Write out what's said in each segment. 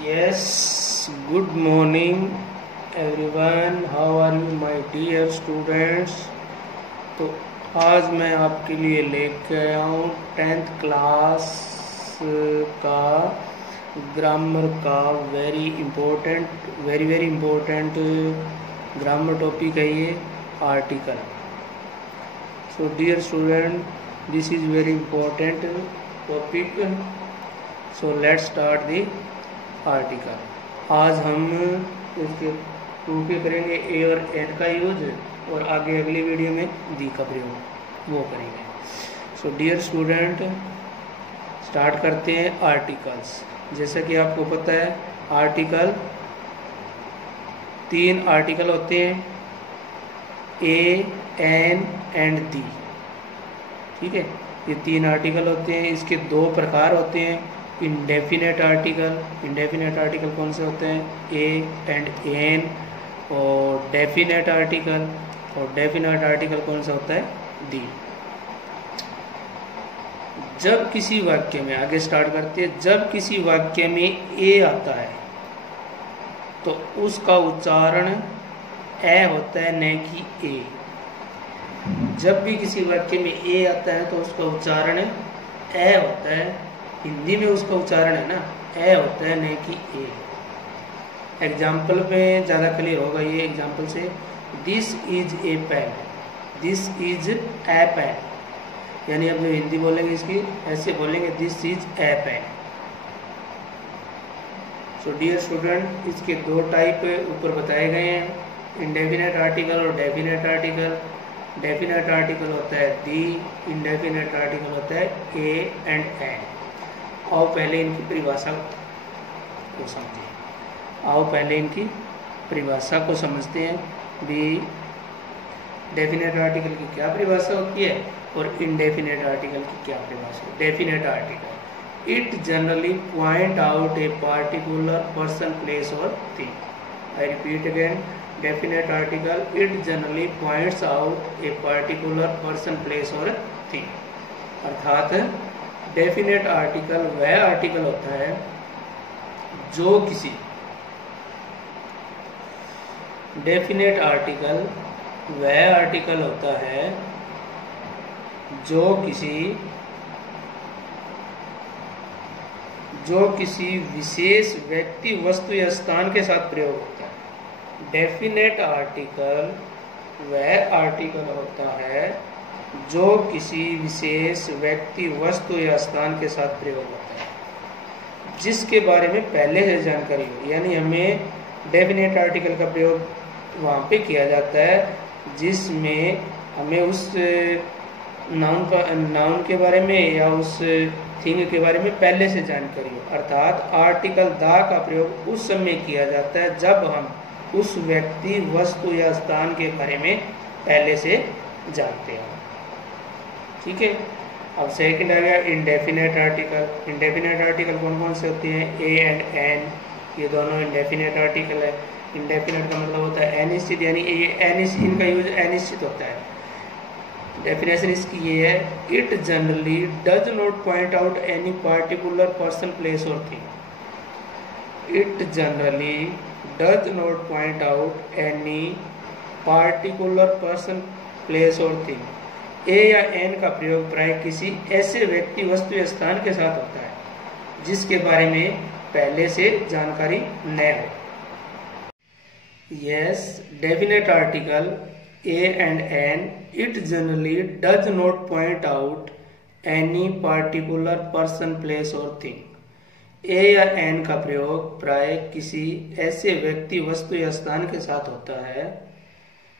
Yes, good morning everyone. How are you my dear students? तो आज मैं आपके लिए लेके आया हूँ 10th क्लास का ग्रामर का वेरी इम्पोर्टेंट ग्रामर टॉपिक है ये article. So dear student, this is very important topic. So let's start the article. आज हम इसके टू के करेंगे ए और एन का यूज, और आगे अगली वीडियो में दी का प्रयोग वो करेंगे. सो डियर स्टूडेंट, स्टार्ट करते हैं आर्टिकल्स. जैसा कि आपको पता है आर्टिकल 3 आर्टिकल होते हैं, ए, एन एंड दी. ठीक है, ये 3 आर्टिकल होते हैं. इसके 2 प्रकार होते हैं, इंडेफिनेट आर्टिकल कौन से होते हैं, ए एंड एन. और डेफिनेट आर्टिकल कौन सा होता है, दी. जब किसी वाक्य में, आगे स्टार्ट करते हैं, जब किसी वाक्य में ए आता है तो उसका उच्चारण ए होता है, न कि ए. जब भी किसी वाक्य में ए आता है तो उसका उच्चारण ए होता है. हिंदी में उसका उच्चारण है ना, ए होता है, न कि ए. एग्जाम्पल में ज़्यादा क्लियर होगा ये एग्जाम्पल से. This is a pen, this is a pen. यानी अब जो हिंदी बोलेंगे इसकी ऐसे बोलेंगे, this is a pen. So dear student, इसके 2 टाइप ऊपर बताए गए हैं, इंडेफिनेट आर्टिकल और डेफिनेट आर्टिकल. डेफिनेट आर्टिकल होता है दी, इंडेफिनेट आर्टिकल होता है ए एंड एन. आओ पहले इनकी परिभाषा को समझते हैं. भी डेफिनेट आर्टिकल की क्या परिभाषा होती है और इंडेफिनेट आर्टिकल की क्या परिभाषा. Definite article, it generally point out a particular person, place और thing. I repeat again, definite article, it generally points out a particular person, place और थिंग. अर्थात डेफिनेट आर्टिकल वह आर्टिकल होता है जो किसी, डेफिनेट आर्टिकल वह आर्टिकल होता है जो किसी विशेष व्यक्ति, वस्तु या स्थान के साथ प्रयोग होता है. डेफिनेट आर्टिकल वह आर्टिकल होता है जो किसी विशेष व्यक्ति, वस्तु या स्थान के साथ प्रयोग होता है, जिसके बारे में पहले से जानकारी हो. यानी हमें डेफिनेट आर्टिकल का प्रयोग वहाँ पे किया जाता है जिसमें हमें उस नाउन के बारे में या उस थिंग के बारे में पहले से जानकारी हो. अर्थात आर्टिकल दा का प्रयोग उस समय किया जाता है जब हम उस व्यक्ति, वस्तु या स्थान के बारे में पहले से जानते हैं. ठीक है. अब सेकंड आ गया इंडेफिनेट आर्टिकल. इंडेफिनेट आर्टिकल कौन कौन से होते हैं, ए एंड एन. ये दोनों इंडेफिनेट आर्टिकल है. इंडेफिनेट का मतलब होता है अनिश्चित, यानी ये इनका यूज अनिश्चित होता है. डेफिनेशन इसकी ये है, it generally does not point out any particular person, place और thing. It generally does not point out any particular person, place और थिंग. ए या एन का प्रयोग प्राय किसी ऐसे व्यक्ति, वस्तु या स्थान के साथ होता है जिसके बारे में पहले से जानकारी न हो. Yes, definite article a and an, it generally does not point out any particular person, place और थिंग. ए या एन का प्रयोग प्राय किसी ऐसे व्यक्ति, वस्तु या स्थान के साथ होता है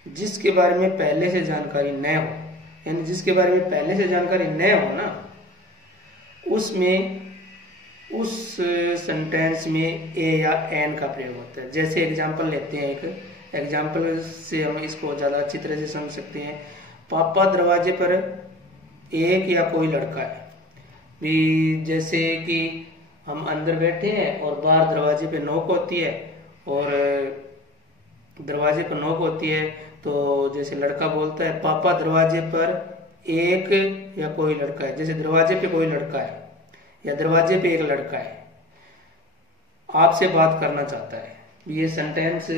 जिसके बारे में पहले से जानकारी न हो. यानी जिसके बारे में पहले से जानकारी न हो ना, उसमें उस सेंटेंस में ए या एन का प्रयोग होता है. जैसे एग्जाम्पल लेते हैं, एक एग्जाम्पल से हम इसको ज़्यादा अच्छी तरह से समझ सकते हैं. पापा दरवाजे पर एक या कोई लड़का है. भी जैसे कि हम अंदर बैठे हैं और बाहर दरवाजे पे नॉक होती है, और दरवाजे पर नॉक होती है तो जैसे लड़का बोलता है, पापा दरवाजे पर एक या कोई लड़का है. जैसे दरवाजे पे कोई लड़का है या दरवाजे पे एक लड़का है. आपसे बात करना चाहता है। ये सेंटेंस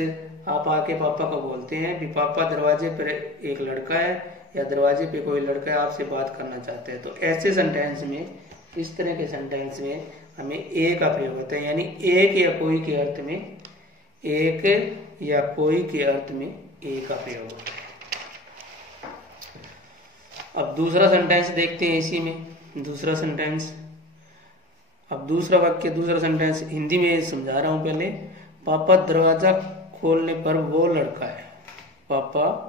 आप आके पापा को बोलते हैं कि पापा दरवाजे पर एक लड़का है या दरवाजे पे कोई लड़का है आपसे बात करना चाहते हैं। तो ऐसे सेंटेंस में, इस तरह के सेंटेंस में हमें ए का प्रयोग होता है, यानी एक या कोई के अर्थ में, एक या कोई के अर्थ में ए का प्रयोग होता है। अब दूसरा सेंटेंस देखते हैं इसी में, दूसरा सेंटेंस। अब दूसरा वाक्य, दूसरा सेंटेंस हिंदी में समझा रहा हूं पहले। पापा दरवाजा खोलने पर वो लड़का है, पापा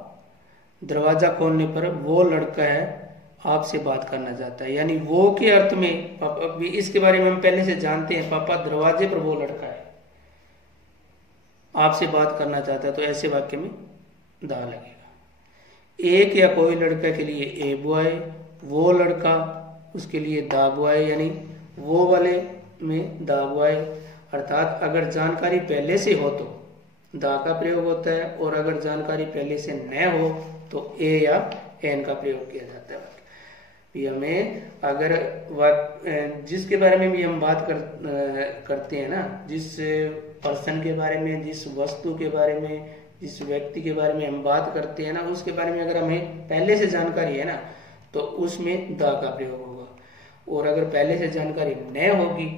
दरवाजा खोलने पर वो लड़का है आपसे बात करना चाहता है, यानी वो के अर्थ में पापा भी, इसके बारे में हम पहले से जानते हैं। पापा दरवाजे पर वो लड़का है आपसे बात करना चाहता है, तो ऐसे वाक्य में दा लगेगा। एक या कोई लड़का के लिए ए बॉय, वो लड़का उसके लिए दा बॉय, यानी वो वाले में दा बॉय। अर्थात अगर जानकारी पहले से हो तो दा का प्रयोग होता है, और अगर जानकारी पहले से न हो तो ए या एन का प्रयोग किया जाता है। भी हमें अगर जिसके बारे में भी हम बात करते हैं ना, जिस पर्सन के बारे में, जिस वस्तु के बारे में, जिस व्यक्ति के बारे में हम बात करते हैं ना, उसके बारे में अगर हमें पहले से जानकारी है ना तो उसमें दा का प्रयोग होगा, और अगर पहले से जानकारी न होगी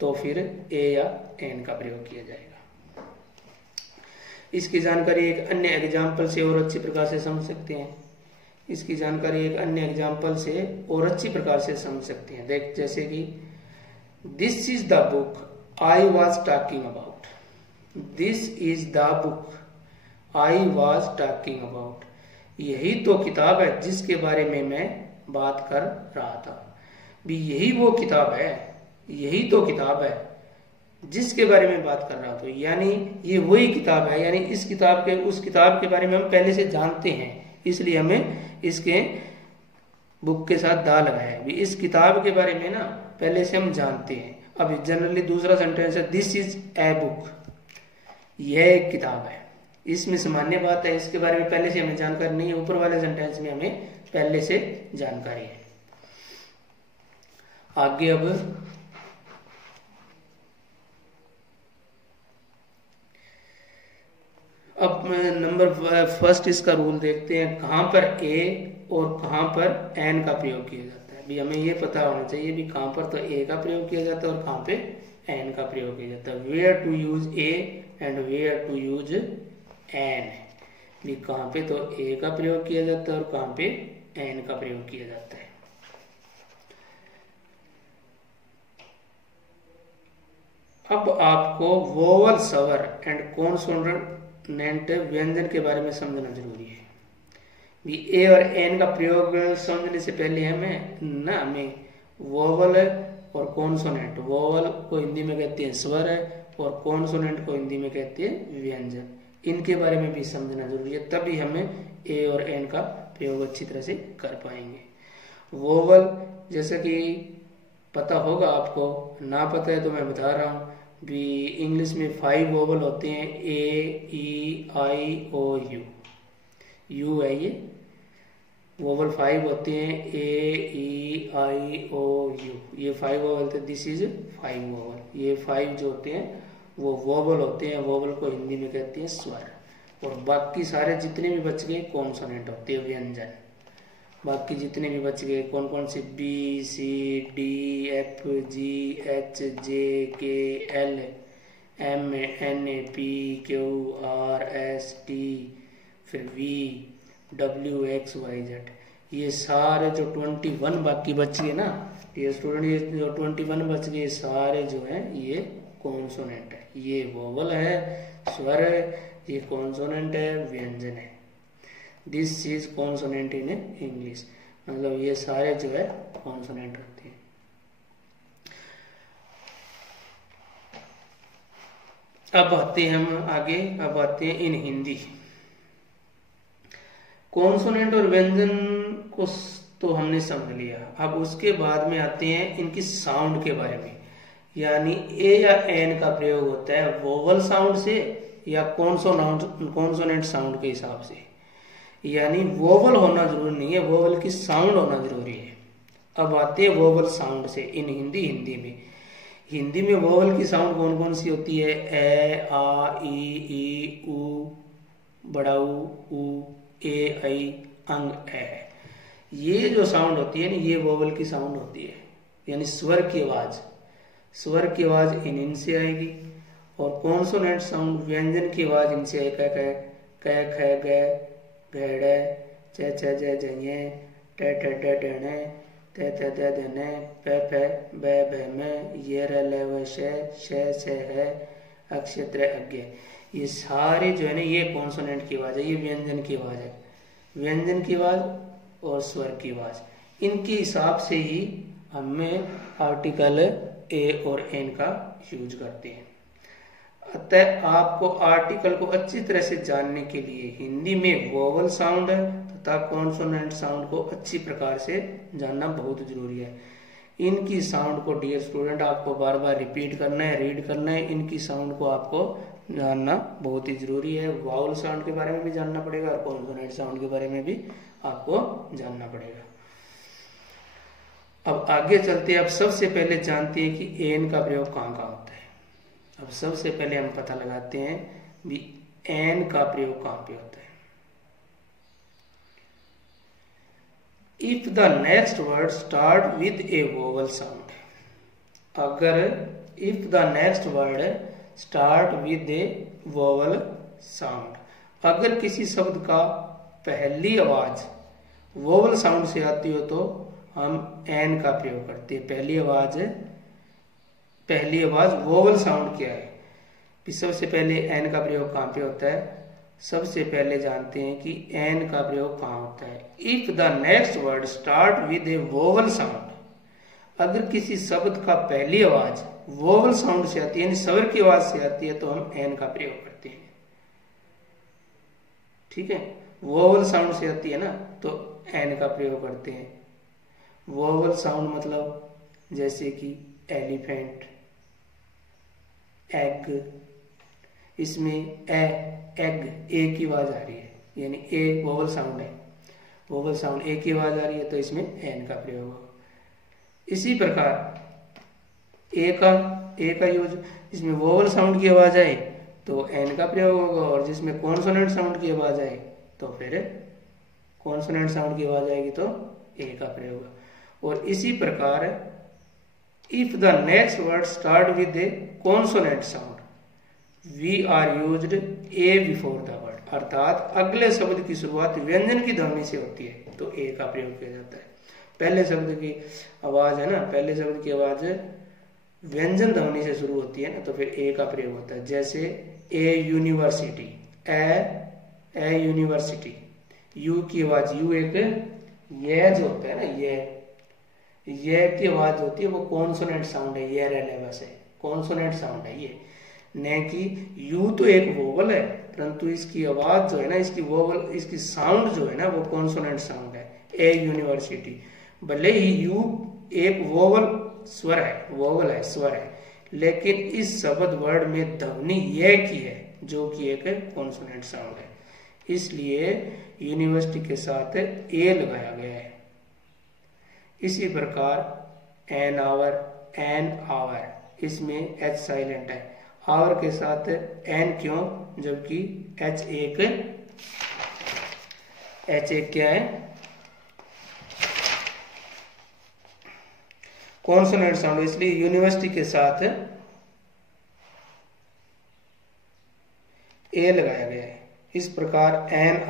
तो फिर ए या एन का प्रयोग किया जाएगा। इसकी जानकारी एक अन्य एग्जाम्पल से और अच्छी प्रकार से समझ सकते हैं। इसकी जानकारी एक अन्य एग्जाम्पल से और अच्छी प्रकार से समझ सकते हैं। देख, जैसे कि this is the book I was talking about, this is the book I was talking about, यही तो किताब है जिसके बारे में मैं बात कर रहा था। भी यही वो किताब है, यही तो किताब है जिसके बारे में बात कर रहा था, यानी ये वही किताब है, यानी इस किताब के, उस किताब के बारे में हम पहले से जानते हैं, इसलिए हमें इसके बुक के साथ दा लगाया है। इस किताब के बारे में ना पहले से हम जानते हैं। अब जनरली दूसरा सेंटेंस है दिस इज ए बुक, यह एक किताब है, इसमें सामान्य बात है, इसके बारे में पहले से हमें जानकारी नहीं है। ऊपर वाले सेंटेंस में हमें पहले से जानकारी है। आगे अब नंबर फर्स्ट इसका रूल देखते हैं, कहाँ पर ए और कहाँ पर एन का प्रयोग किया जाता है। भी हमें ये पता होना चाहिए भी कहाँ पर तो ए का प्रयोग किया जाता है और कहाँ पे एन का प्रयोग किया जाता है। Where to use a and where to use an, भी कहाँ पे तो ए का प्रयोग किया जाता है और कहाँ पे एन का प्रयोग किया जाता है। अब आपको वोवल, स्वर एंड कॉन्सोनेंट व्यंजन के बारे में समझना जरूरी है। भी ए और एन का प्रयोग समझने से पहले हमें वोवल और कॉन्सोनेंट, वोवल को हिंदी में कहते हैं स्वर है और कॉन्सोनेंट को हिंदी में कहते हैं व्यंजन, इनके बारे में भी समझना जरूरी है, तभी हमें ए और एन का प्रयोग अच्छी तरह से कर पाएंगे। वोवल जैसा कि पता होगा आपको, ना पता है तो मैं बता रहा हूँ भी इंग्लिश में 5 वोवल होते हैं, ए ई आई ओ यू, यू है ये वोवल 5 होते हैं, ए ई आई ओ यू, ये 5 वोवल थे, दिस इज 5 वोवल। ये 5 जो होते हैं वो वोवल होते हैं, वोवल को हिंदी में कहते हैं स्वर, और बाकी सारे जितने भी बच गए कॉन्सोनेंट होते हैं, व्यंजन। बाकी जितने भी बच गए कौन कौन से, B C D F G H J K L M N P Q R S T, फिर V W X Y Z, ये सारे जो 21 बाकी बच गए ना, ये स्टूडेंट, ये जो 21 बच गए सारे जो हैं ये कॉन्सोनेंट है, ये वोवल है, स्वर है, ये कॉन्सोनेंट है, व्यंजन है। This is consonant in English, मतलब ये सारे जो है कॉन्सोनेंट होते हैं। अब आते हैं हम आगे, अब आते हैं इन हिंदी। कॉन्सोनेंट और व्यंजन को तो हमने समझ लिया, अब उसके बाद में आते हैं इनकी साउंड के बारे में, यानी ए या एन का प्रयोग होता है वोवल साउंड से या कॉन्सोनेंट साउंड के हिसाब से, यानी वोवल होना जरूरी नहीं है, वोवल की साउंड होना जरूरी है। अब आते हैं वोवल साउंड से इन हिंदी में, हिंदी में वोवल की साउंड कौन कौन सी होती है? ए, आ, ई, उ, बड़ा उ, ए, ऐ, अंग, ए। ये जो साउंड होती है ना, ये वोवल की साउंड होती है, यानी स्वर की आवाज। स्वर की आवाज इन से आएगी, और कॉन्सोनेंट साउंड व्यंजन की आवाज इनसे आएगी। क, ख, ग, घ, च, ज, झ, ट, ठ, ढ, त, द, ध, प, ब, भ, म, ये, र, ल, व, श, ह, अक्षत्र, अज्ञ। ये सारे जो है ना, ये कॉन्सोनेंट की आवाज है, ये व्यंजन की आवाज है। व्यंजन की आवाज और स्वर की आवाज, इनके हिसाब से ही हमें आर्टिकल ए और एन का यूज करते हैं। अतः आपको आर्टिकल को अच्छी तरह से जानने के लिए हिंदी में वोवल साउंड तथा कॉन्सोनेंट साउंड को अच्छी प्रकार से जानना बहुत जरूरी है। इनकी साउंड को डियर स्टूडेंट आपको बार बार रिपीट करना है, रीड करना है। इनकी साउंड को आपको जानना बहुत ही जरूरी है। वाउल साउंड के बारे में भी जानना पड़ेगा और कॉन्सोनेंट साउंड के बारे में भी आपको जानना पड़ेगा। अब आगे चलते हैं। अब सबसे पहले जानते हैं कि एन का प्रयोग कहाँ कहाँ होता है। अब सबसे पहले हम पता लगाते हैं भी एन का प्रयोग कहाँ पे होता है। If the next word start with a vowel sound, अगर if the next word start with a vowel sound, अगर किसी शब्द का पहली आवाज वोवल साउंड से आती हो तो हम एन का प्रयोग करते हैं। पहली आवाज वोवल साउंड क्या है? सबसे पहले एन का प्रयोग कहाँ पे होता है? सबसे पहले जानते हैं कि एन का प्रयोग कहाँ होता है। If the next word start with a vowel sound, अगर किसी शब्द का पहली आवाज वोवल साउंड से आती है, यानी स्वर की आवाज से आती है, तो हम एन का प्रयोग करते हैं। ठीक है, वोवल साउंड से आती है ना, तो एन का प्रयोग करते हैं। वोवल साउंड मतलब जैसे कि एलिफेंट, एग, इसमें एग, ए की आवाज आ रही है, यानी ए वोवल साउंड है। वोवल साउंड ए की आवाज आ रही है तो इसमें एन का प्रयोग होगा। इसी प्रकार ए का यूज, इसमें वोवल साउंड की आवाज आए तो एन का प्रयोग होगा, और जिसमें कॉन्सोनेंट साउंड की आवाज आए तो फिर कॉन्सोनेंट साउंड की आवाज आएगी तो ए का प्रयोग होगा। और इसी प्रकार if the next word start with a consonant sound, we are used a before the word, अर्थात अगले शब्द की शुरुआत व्यंजन की ध्वनि से होती है तो ए का प्रयोग किया जाता है। पहले शब्द की आवाज है ना, पहले शब्द की आवाज व्यंजन ध्वनि से शुरू होती है ना, तो फिर ए का प्रयोग होता है। जैसे ए यूनिवर्सिटी, ए यूनिवर्सिटी, यू की आवाज, यू एक ये जो होता है ना, ये की आवाज होती है, वो कॉन्सोनेंट साउंड है, ये रेलेवा से कॉन्सोनेंट साउंड है ये, न कि यू तो एक वोवल है, परंतु इसकी आवाज जो है ना, इसकी वोवल, इसकी साउंड जो है ना, वो कॉन्सोनेंट साउंड है। ए यूनिवर्सिटी, भले ही यू एक वोवल स्वर है, वोवल है, स्वर है, लेकिन इस शब्द वर्ड में ध्वनि ये की है जो कि एक कॉन्सोनेंट साउंड है, इसलिए यूनिवर्सिटी के साथ ए लगाया गया है। इसी प्रकार एन आवर, इसमें एच साइलेंट है, आवर के साथ एन क्यों, जबकि एच एक क्या है, कॉन्सोनेंट साउंड, इसलिए यूनिवर्सिटी के साथ ए लगाया गया है। इस प्रकार एन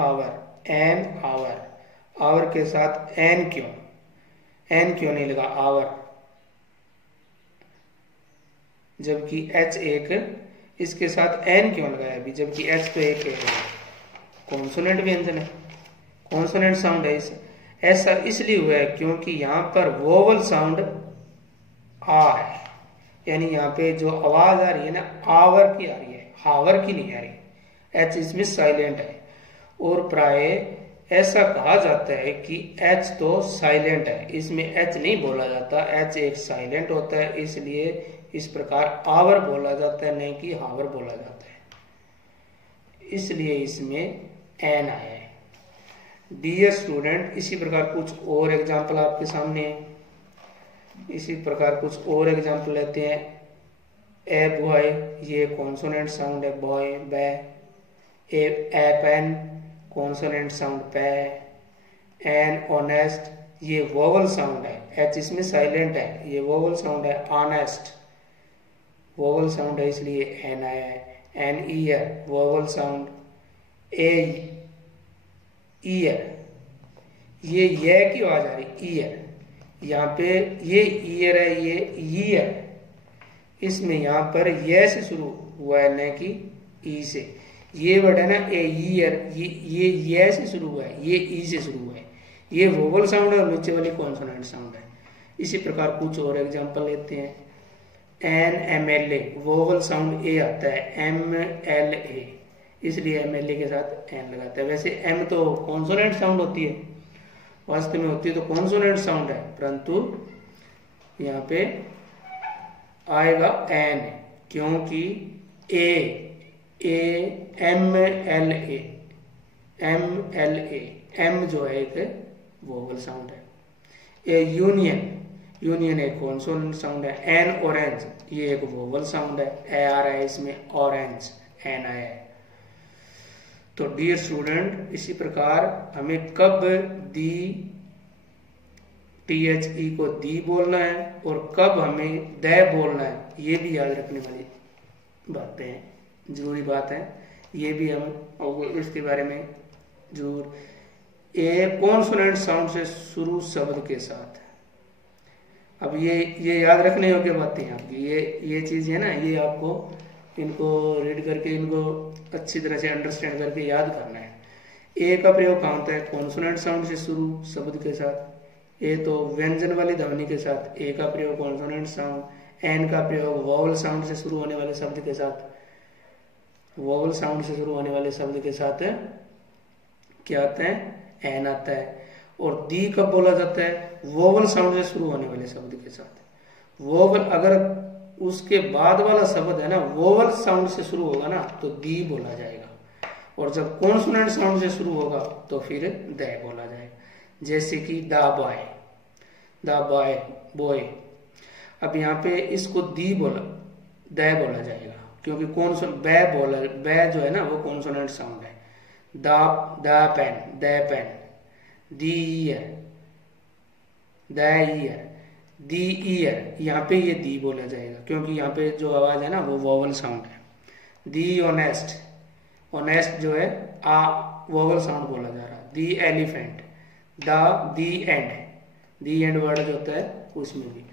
आवर के साथ एन क्यों नहीं लगा, आवर, जबकि एच एक, इसके साथ एन क्यों लगाया अभी, जबकि एच तो एक है, कॉन्सोनेंट व्यंजन है, कॉन्सोनेंट साउंड है। ऐसा इसलिए हुआ है क्योंकि यहाँ पर वोवल साउंड आ है, यानी यहाँ पे जो आवाज आ रही है ना, आवर की आ रही है, हावर की नहीं आ रही, एच इसमें साइलेंट है। और प्राय ऐसा कहा जाता है कि एच तो साइलेंट है, इसमें एच नहीं बोला जाता, एच एक साइलेंट होता है, इसलिए इस प्रकार आवर बोला जाता है, नहीं कि हावर बोला जाता है, इसलिए इसमें एन आया है। डियर स्टूडेंट, इसी प्रकार कुछ और एग्जाम्पल आपके सामने है। इसी प्रकार कुछ और एग्जाम्पल लेते हैं। ए बॉय ये कॉन्सोनेंट साउंड है बॉय बै। ए पेन कॉन्सोनेंट साउंड पे। एन ऑनेस्ट ये वोवल साउंड है, एच इसमें साइलेंट है, ये वोवल साउंड है। ऑनेस्ट वोवल साउंड है इसलिए एन आया है। An year vowel sound. A year ये की आवाज आ रही ईयर, यहाँ पे ये ईयर है, ये ईयर, इसमें यहाँ पर ये से शुरू हुआ है न कि ई से। ये वर्ड है ना ए ईयर, ये से शुरू हुआ है, ये ई से शुरू हुआ है, ये वोवल साउंड है और नीचे वाली कॉन्सोनेंट साउंड है। इसी प्रकार कुछ और एग्जांपल लेते हैं। An M L A vowel sound A आता है, एम एल ए इसलिए एम एल ए के साथ एन लगाता है। वैसे एम तो कॉन्सोनेंट साउंड होती है, वास्तव में होती है तो कॉन्सोनेंट साउंड है, परंतु यहाँ पे आएगा एन क्योंकि A M L A M जो है एक वोवल साउंड है। ए यूनियन एक कॉन्सोनेंट साउंड है। एन ऑरेंज ये एक वोवल साउंड है, ए आ रहा है इसमें ऑरेंज एन आया है। तो डियर स्टूडेंट इसी प्रकार हमें कब दी THE को दी बोलना है और कब हमें द बोलना है, ये भी याद रखने वाली बातें हैं, जरूरी बात है, ये भी हम इसके बारे में जरूर। ए कॉन्सोनेंट साउंड से शुरू शब्द के साथ। अब ये याद रखने योग्य बातें हैं आपकी, ये चीज है ना, ये आपको इनको रीड करके इनको अच्छी तरह से अंडरस्टैंड करके याद करना है। ए का प्रयोग कहाँ होता है? कॉन्सोनेंट साउंड से शुरू शब्द के साथ। ए तो व्यंजन वाली ध्वनि के साथ, ए का प्रयोग कॉन्सोनेंट साउंड। एन का प्रयोग वोवल साउंड से शुरू होने वाले शब्द के साथ, वोवल साउंड से शुरू होने वाले शब्द के साथ क्या आता है? एन आता है। और दी कब बोला जाता है? वोवल साउंड से शुरू होने वाले शब्द के साथ। वोवल अगर उसके बाद वाला शब्द है ना वोवल साउंड से शुरू होगा ना तो दी बोला जाएगा, और जब कॉन्सोनेंट साउंड से शुरू होगा तो फिर द बोला जाएगा। जैसे कि द बॉय। अब यहाँ पे इसको दी बोला द बोला जाएगा क्योंकि बै जो है ना वो कॉन्सोनेंट साउंड है। द पेन, दी ईयर, यहाँ पे ये दी बोला जाएगा क्योंकि यहाँ पे जो आवाज है ना वो वोवल साउंड है। दी ऑनेस्ट जो है वोवल साउंड बोला जा रहा है। दी एलिफेंट, दी एंड वर्ड जो होता है उसमें भी।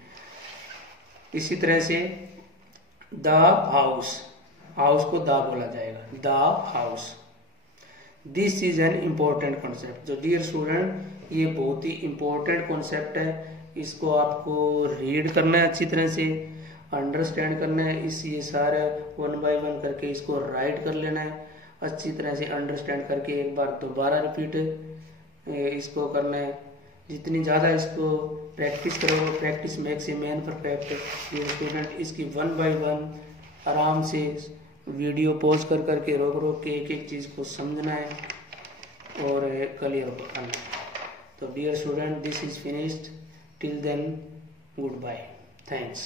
इसी तरह से द हाउस को दा बोला जाएगा, the house. This is an important concept. जो डियर स्टूडेंट ये बहुत ही इम्पोर्टेंट कॉन्सेप्ट है, इसको आपको रीड करना है अच्छी तरह से, अंडरस्टैंड करना है। ये सारा 1 by 1 करके इसको राइट कर लेना है अच्छी तरह से, अंडरस्टैंड करके एक बार दोबारा रिपीट इसको करना है। जितनी ज़्यादा इसको प्रैक्टिस करोगे, practice makes a man perfect. ये स्टूडेंट इसकी 1 by 1 आराम से वीडियो पॉज करके रोक के एक चीज़ को समझना है और क्लियर करना है। तो dear student this is finished, till then good bye, thanks.